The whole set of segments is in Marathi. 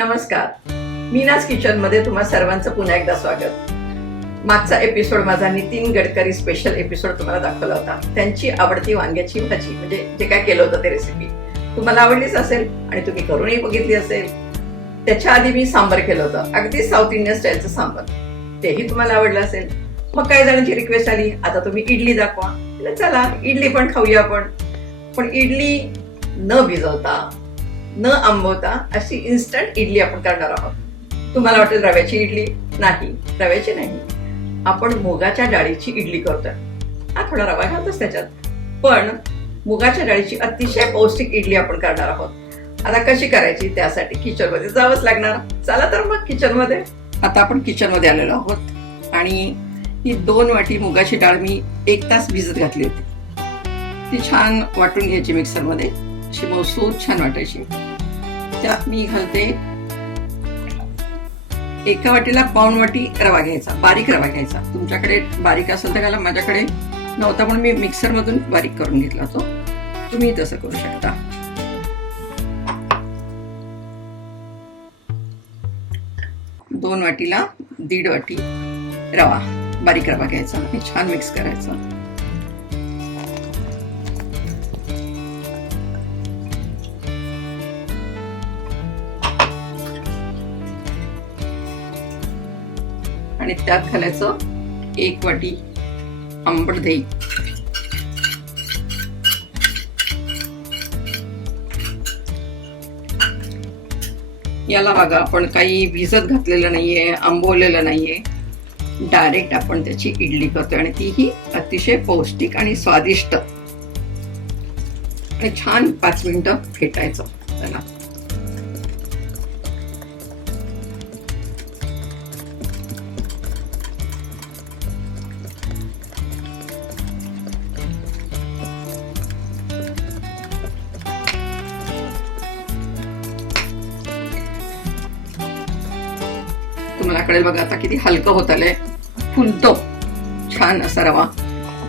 नमस्कार, मीनाज किचनमध्ये तुम्हा सर्वांचं पुन्हा एकदा स्वागत. मागचा एपिसोड माझा नितीन गडकरी स्पेशल एपिसोड तुम्हाला दाखवला होता. त्यांची आवडती वांग्याची भाजी म्हणजे जे काय केलं होतं ते रेसिपी तुम्हाला आवडलीच असेल आणि तुम्ही करूनही बघितली असेल. त्याच्या आधी मी सांबर केलं होतं, अगदी साऊथ इंडियन स्टाईलचं सांबर, तेही तुम्हाला आवडलं असेल. मग काही जणांची रिक्वेस्ट आली, आता तुम्ही इडली दाखवा. चला इडली पण खाऊया आपण. पण इडली न भिजवता न आंबवता अशी इन्स्टंट इडली आपण करणार आहोत. तुम्हाला वाटेल रव्याची इडली, नाही, रव्याची नाही, आपण मुगाच्या डाळीची इडली करतोय. हा थोडा रवा घालतोच त्याच्यात, पण मुगाच्या डाळीची अतिशय पौष्टिक इडली आपण करणार आहोत. आता कशी करायची त्यासाठी किचनमध्ये जावंच लागणार. चला तर मग किचनमध्ये. आता आपण किचनमध्ये आलेलो आहोत आणि ही 2 वाटी मुगाची डाळ मी 1 तास भिजत घातली होती. ती छान वाटून घ्यायची मिक्सरमध्ये, अशी मौसूद छान वाटायची. त्यात मी घालते 1 वाटीला 1 वाटी रवा घ्यायचा, बारीक रवा घ्यायचा. तुमच्याकडे बारीक असेल तर घाला, माझ्याकडे नव्हता पण मी मिक्सर मधून बारीक करून घेतला होतो. तुम्ही तसं करू शकता. दोन वाटीला 1.5 वाटी रवा, बारीक रवा घ्यायचा आणि छान मिक्स करायचा. आणि त्यात घालायचं 1 वाटी आंबट दही. याला बघा, आपण काही भिजत घातलेलं नाहीये, आंबवलेलं नाहीये, डायरेक्ट आपण त्याची इडली करतोय आणि तीही अतिशय पौष्टिक आणि स्वादिष्ट. आणि छान 5 मिनिटं फेटायचं. चला, तुम्हाला कळेल बघा आता किती हलकं होत आलंय, फुलतो छान असा रवा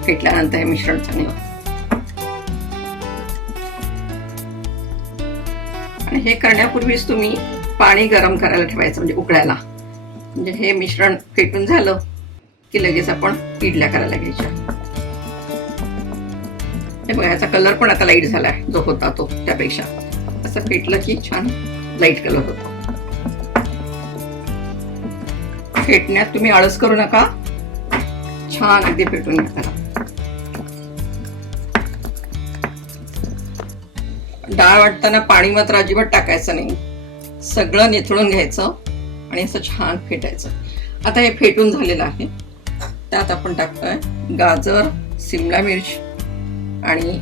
फेटल्यानंतर हे मिश्रण चांगलं. आणि हे करण्यापूर्वीच तुम्ही पाणी गरम करायला ठेवायचं, म्हणजे उकळायला. म्हणजे हे मिश्रण फेटून झालं की लगेच आपण इडल्या करायला घ्यायच्या. हे बघा, याचा कलर पण आता लाईट झालाय, जो होता तो त्यापेक्षा. असं फेटलं की छान लाईट कलर होतो. फेटण्यात तुम्ही आळस करू नका, छान अगदी फेटून घ्या. डाळ वाटताना पाणी मात्र अजिबात टाकायचं नाही, सगळं निथळून घ्यायचं आणि असं छान फेटायचं. आता हे फेटून झालेलं आहे. त्यात आपण टाकतोय गाजर, सिमला मिर्च आणि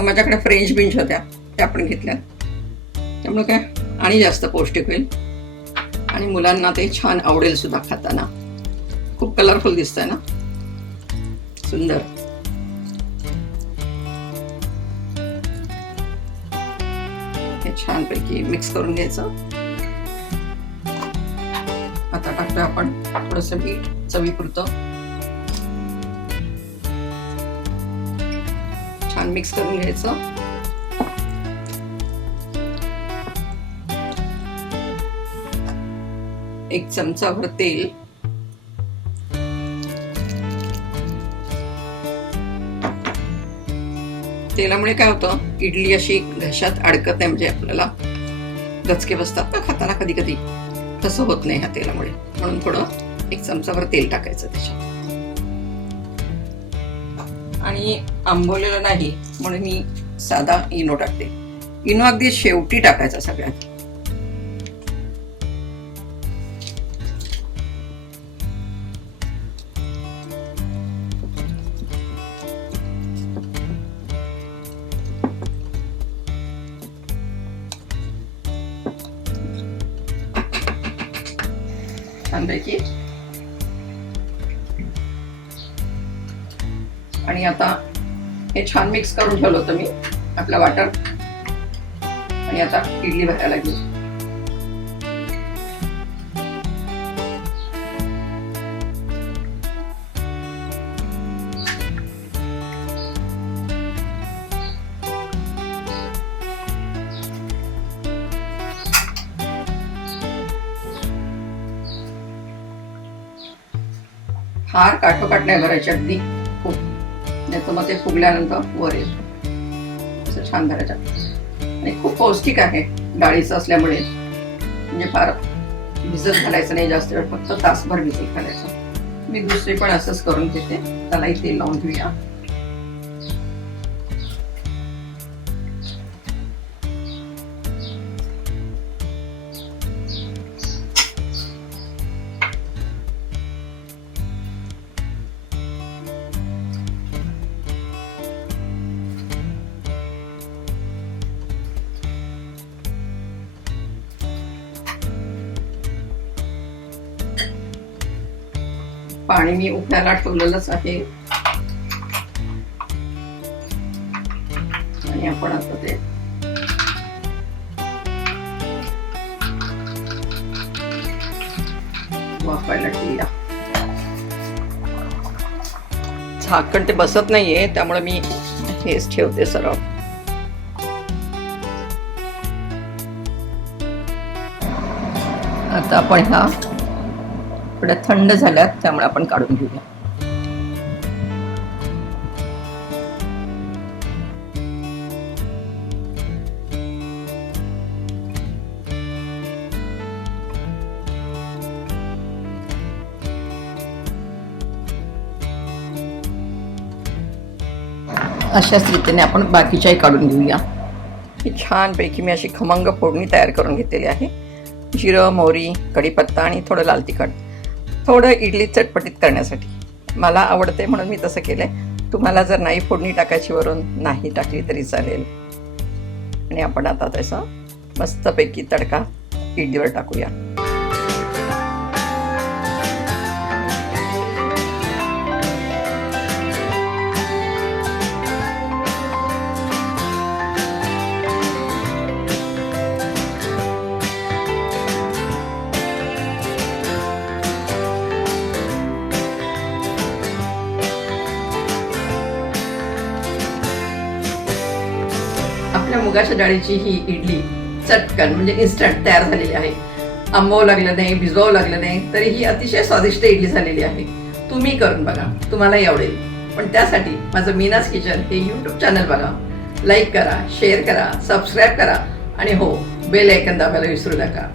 माझ्याकडे फ्रेंच बीन्स होत्या, त्या पण घेतल्या. त्यामुळे काय आणि जास्त पौष्टिक होईल आणि मुलांना ते छान आवडेल सुद्धा खाताना. खूप कलरफुल दिसतंय ना, सुंदर. हे छानपैकी मिक्स करून घ्यायचं. आता टाकतोय आपण थोडंसं मीठ चवीपुरतं. छान मिक्स करून घ्यायचं. एक चमचाभर तेल, तेलामुळे काय होतं, इडली अशी घशात अडकत नाही, म्हणजे आपल्याला गचके बसतात ना खाताना कधी कधी, तसं होत नाही ह्या तेलामुळे. म्हणून थोडं 1 चमचाभर तेल टाकायचं त्याच्यात. आणि आंबवलेलं नाही म्हणून मी साधा इनो टाकते. इनो अगदी शेवटी टाकायचा सगळ्यात. छानपैकी. आणि आता हे छान मिक्स करून ठेवलं होतं मी आपलं वाटर. आणि आता इडली भरायला घेऊ. फार काठोकाठ नाही भरायची, अगदी खूप, नाही तर मग ते फुगल्यानंतर वर येईल. असं छान भरायचं. आणि खूप पौष्टिक आहे डाळीचं असल्यामुळे, म्हणजे फार भिजत घालायचं नाही जास्त वेळ, फक्त तासभर भिजत घालायचं. मी दुसरी पण असंच करून घेते. त्यालाही तेल लावून घेऊया. पाणी मी उकळायला ठेवलेलंच आहे. आणि आपण आता ते वाफायला ठेवूया. झाकण ते बसत नाहीये, त्यामुळे मी हेच ठेवते सरळ. आता आपण ह्या थोड्या थंड झाल्यात, त्यामुळे आपण काढून घेऊया. अशाच रीतीने आपण बाकीच्याही काढून घेऊया. ही छानपैकी मी अशी खमंग फोडणी तयार करून घेतलेली आहे. जिरं, मोहरी, कढीपत्ता आणि थोडं लाल तिखट, थोडं इडली चटपटीत करण्यासाठी. मला आवडते म्हणून मी तसं केलंय. तुम्हाला जर नाही फोडणी टाकायची वरून, नाही टाकली तरी चालेल. आणि आपण आता त्याचा मस्तपैकी तडका इडलीवर टाकूया. आपल्या मुगाच्या डाळीची ही इडली चटकन म्हणजे इन्स्टंट तयार झालेली आहे. आंबवावं लागलं नाही, भिजवावं लागलं नाही, तरी ही अतिशय स्वादिष्ट इडली झालेली आहे. तुम्ही करून बघा, तुम्हालाही आवडेल. पण त्यासाठी माझं मीनाज किचन हे यूट्यूब चॅनल बघा, लाईक करा, शेअर करा, सबस्क्राईब करा आणि हो, बेल आयकॉन दाबायला विसरू नका.